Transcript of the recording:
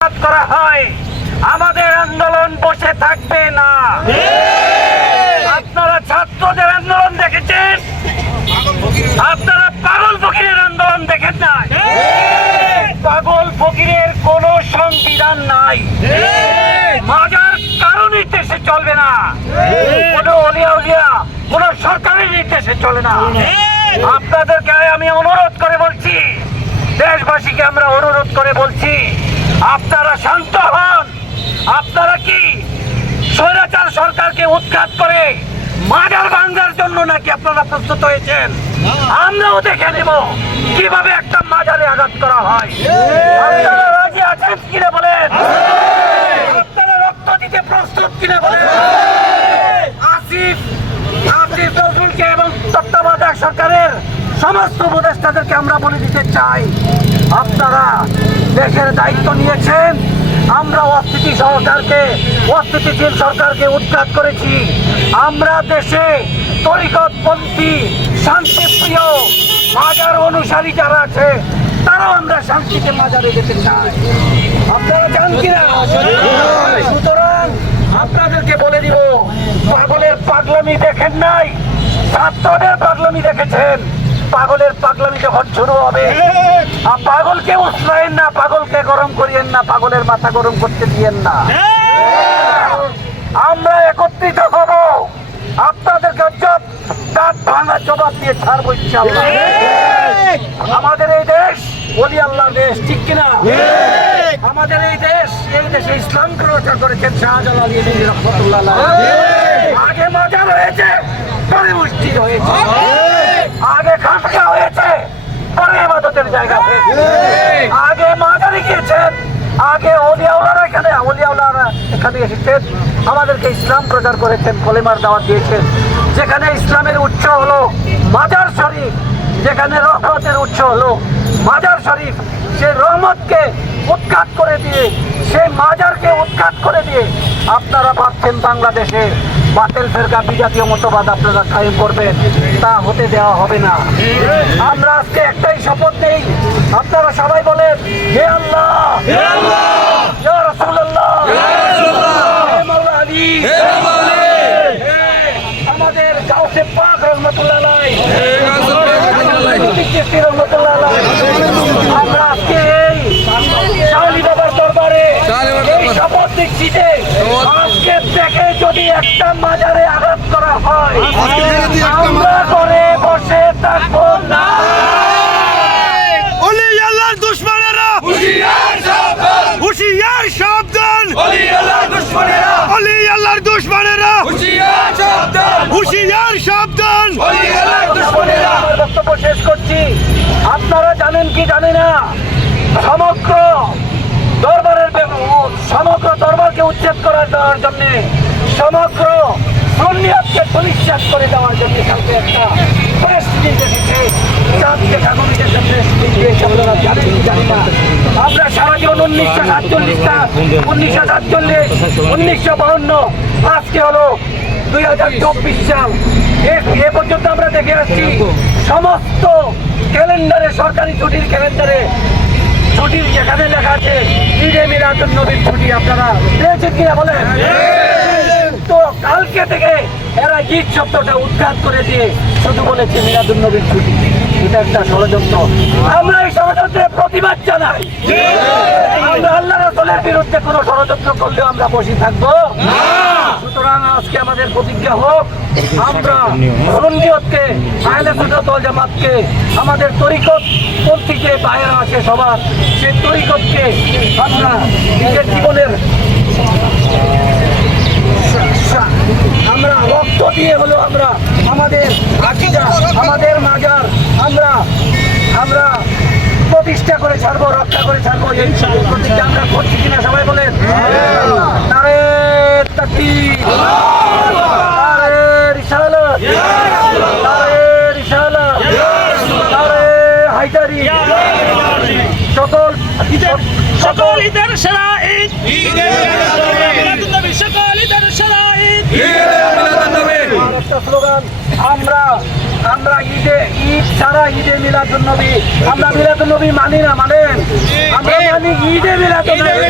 করা হয়, আমাদের আন্দোলন বসে থাকবে না। আপনারা ছাত্রদের আন্দোলন দেখেছেন? আপনারা পাগল ফকিরের আন্দোলন দেখেন না পাগল ফকিরের কোন সংবিধান নাই। মাজার কারও নির্দেশে চলবে না। কোন অলিয়া উলিয়া, কোন সরকারের নির্দেশে চলে না। আপনাদেরকে আমি অনুরোধ করে বলছি, দেশবাসীকে আমরা অনুরোধ করে বলছি আপনারা শান্ত হন। আপনারা কি স্বৈরাচার সরকারকে উৎখাত করে মাজার ভাঙ্গার জন্য নাকি আপনারা প্রস্তুত হয়েছেন? আমরাও দেখে নেব কীভাবে একটা মাজারে আঘাত করা হয়। আপনারা রাজি আছেন কিনা বলেন? আপনারা রক্ত দিতে প্রস্তুত কিনা বলেন? আসিফ আসিফ নজরুলকে এবং তত্ত্বাবধায়ক সরকারের সমস্ত উপদেষ্টাদেরকে আমরা বলে দিতে চাই, আপনারা দেশের দায়িত্ব নিয়েছেন আমরা অস্থিতি সরকারকে, অস্থিতিশীল সরকারকে উৎখাত করেছি। আমরা দেশে তরিকতপন্থী, শান্তিপ্রিয়, মাজার অনুসারী যারা আছে, তারাও আমরা শান্তিতে মাজারে যেতে চাই। আপনারা জান কিনা? সুতরাং আপনাদেরকে বলে দিব, পাগলের পাগলামি দেখেন নাই, ছাত্রদের পাগলামি দেখেছেন। পাগলের পাগলামি যখন শুরু হবে পাগলকে উৎসাহেন না, পাগলকে গরম করিয়েন না, পাগলের মাথা গরম করতে দিয়েন না। আমরা একত্রিত হব। আপনাদেরকে দাঁত ভাঙা জবাব দিয়ে ছাড়বো ইনশাআল্লাহ। আমাদের এই দেশ, বলি আল্লাহ দেশ, ঠিক কিনা? আমাদের এই দেশ, এই দেশে ইসলাম প্রচার করেছেন শাহজালাল রহমতুল্লাহ আগে মজা হয়েছে, পরে মসজিদ হয়েছে আগে খানকা হয়েছে পরে ইবাদতের জায়গা আগে মাজারে গিয়েছেন আগে অলিয়াউলারা এখানে অলিয়াউলারা এখানে এসেছেন। আমাদেরকে ইসলাম প্রচার করেছেন কলেমার দাওয়াত দিয়েছেন। যেখানে ইসলামের উৎস হলো মাজার শরীফ যেখানে রহমতের উৎস হলো মাজার শরীফ সে রহমতকে উৎখাত করে দিয়ে সেই মাজারকে উৎখাত করে দিয়ে আপনারা ভাবছেন বাংলাদেশে। বাতিল ফেরকা বিজাতীয় মতবাদ আপনারা কায়েম করবেন তা হতে দেওয়া হবে না। আমরা আজকে একটাই শপথ নেই। আপনারা সবাই বলেন হে আল্লাহ! ইয়া রাসূলুল্লাহ! হে মাওলা আলী! হে আমাদের গাউসে পাক রহমতুল্লাহ আলাই চিস্তি রহমতুল্লাহ আলাই আমরা আজকে এই শাওলি বাবার দরবারে এই শপথ দিচ্ছি যে থেকে যদি একটা মাজারে আঘাত করা হয় আমরা করে বসে থাকব না। আল্লাহর দুশ্মনেরা। হুশিয়ার সাবধান। অলি আল্লাহর দুশ্মনেরা। হুশিয়ার সাবধান। বক্তব্য শেষ করছি। আপনারা জানেন কি জানি না? সমগ্র দরবারের সমগ্র দরবারকে উচ্ছেদ করার দেওয়ার জন্য, সমগ্র সুন্নিয়াতকে পরিষ্কার করে দেওয়ার জন্য কালকে একটা আমরা সারা উনিশশো উনিশশো সাতচল্লিশ, উনিশশো বাহান্ন হলো দুই হাজার চব্বিশ এ পর্যন্ত আমরা দেখে আসছি, সমস্ত ক্যালেন্ডারে, সরকারি ছুটির ক্যালেন্ডারে ছুটির যেখানে লেখা আছে, ঈদে মিলাদুন নবীর ছুটি আপনারা পেয়েছেন কিনা বলেন? তো কালকে থেকে এরা ঈদ শব্দটা উৎখাত করে দিয়ে শুধু বলেছে মিলাদুন নবীর ছুটি। এটা একটা ষড়যন্ত্র। আমরা এই ষড়যন্ত্রের প্রতিবাদ জানাই। আমরা আল্লাহ রসলের বিরুদ্ধে কোনো ষড়যন্ত্র করলেও আমরা বসে থাকব। সুতরাং আজকে আমাদের প্রতিজ্ঞা হোক, আমরা রঞ্জিয়তকে আহলে সুন্নাত আমাদের তরিকত পন্থী বাইরে আছে সবার সেই তরিকতকে আমরা নিজের জীবনের আমরা রক্ত দিয়ে হলো আমরা আমাদের আকিদা আমাদের মাজার আমরা আমরা প্রতিষ্ঠা করে ছাড়বো রক্ষা করে ছাড়বো এই প্রতিজ্ঞা আমরা করছি কিনা সবাই বলেন। নারে তাকবীর। নারে রিসালাত নারে হায়দারি। সকল সকল ঈদের সেরা ঈদ। সকল ঈদের সেরা ঈদ। আমরা আমরা ঈদে ঈদ ছাড়া ঈদে মিলাদুন্নবী আমরা মিলাদুন্নবী মানি না মানেন? আমরা মানি ঈদে মিলাদুন্নবী